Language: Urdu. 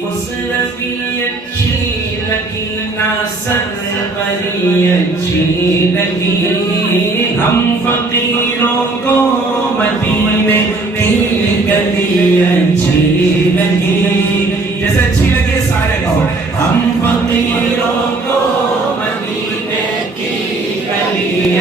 خوشلگی اچھی لگی ناصر بری اچھی لگی ہم فقیروں کو مدینے کی گلی اچھی لگی جیسے اچھی لگے سارے کہو ہم فقیروں کو مدینے کی گلی